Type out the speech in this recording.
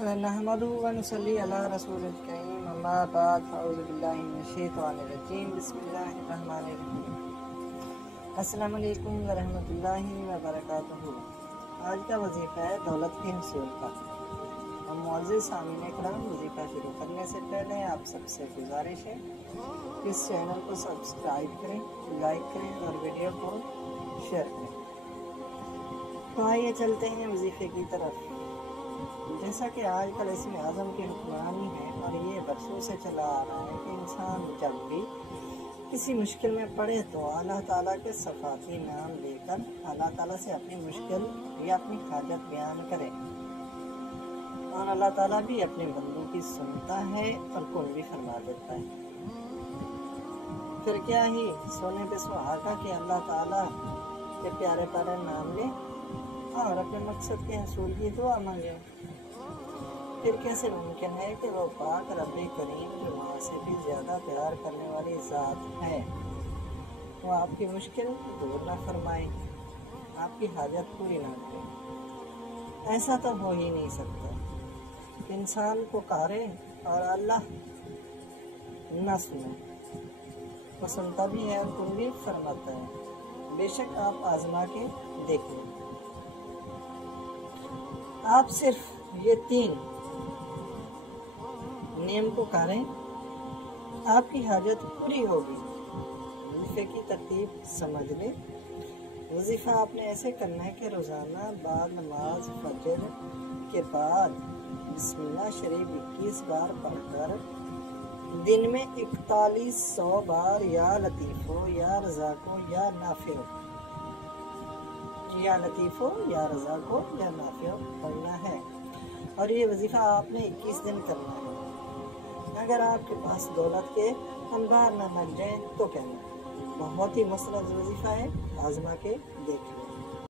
नहमदुहु व नुसल्ली अला रसूलिल करीम अम्मा बाद अऊज़ु बिल्लाहि मिनश शैतानिर रजीम बिस्मिल्लाहिर रहमानिर रहीम। अस्सलामु अलैकुम व रहमतुल्लाहि व बरकातुहू। आज का वजीफ़ा है दौलत के हुसूल का। और मुअज़्ज़िज़ सामीन इकराम, वजीफ़ा शुरू करने से पहले आप सबसे गुजारिश है कि इस चैनल को सब्सक्राइब करें, लाइक करें और वीडियो को शेयर करें। तो आइए चलते हैं वजीफ़े की तरफ। जैसा कि आजकल इसमें आज़म की हुक्मरानी है और ये बरसों से चला आ रहा है कि इंसान जब भी किसी मुश्किल में पड़े तो अल्लाह ताला के सफ़ाती नाम लेकर अल्लाह ताला से अपनी मुश्किल या अपनी हाजत बयान करे, और अल्लाह ताला भी अपने बंदों की सुनता है और कुल भी फरमा देता है। फिर क्या ही सोने पे सुहागा कि अल्लाह ताला के प्यारे प्यारे नाम ले और अपने मकसद के हसूल की दुआ मांगे। फिर कैसे मुमकिन है कि वो पाक रब्बे करीम जो माँ से भी ज़्यादा प्यार करने वाली ज़ात है वो आपकी मुश्किल दूर ना फरमाए, आपकी हाजत पूरी ना करे। ऐसा तो हो ही नहीं सकता कि इंसान पुकारे और अल्लाह ना सुने। वो सुनता भी है और कुल भी फरमाता है। बेशक आप आजमा के देख लें। आप सिर्फ ये 3 नेम पुकारें, आपकी हाजत पूरी होगी। वजीफे की तरतीब समझ लें। वजीफा आपने ऐसे करना है कि रोज़ाना बाद नमाज फजर के बाद बिस्मिल्लाह शरीफ 21 बार पढ़कर दिन में 4100 बार या लतीफ़ो या रज़ाको या नाफ़िओ या लतीफ़ो या रज़ाको या नाफ़िओ पढ़ना है। और ये वजीफ़ा आपने 21 दिन करना है। अगर आपके पास दौलत के अंबार न लग जाए तो कहना। बहुत ही मसला वजीफ़ा है, आज़मा के देख लें।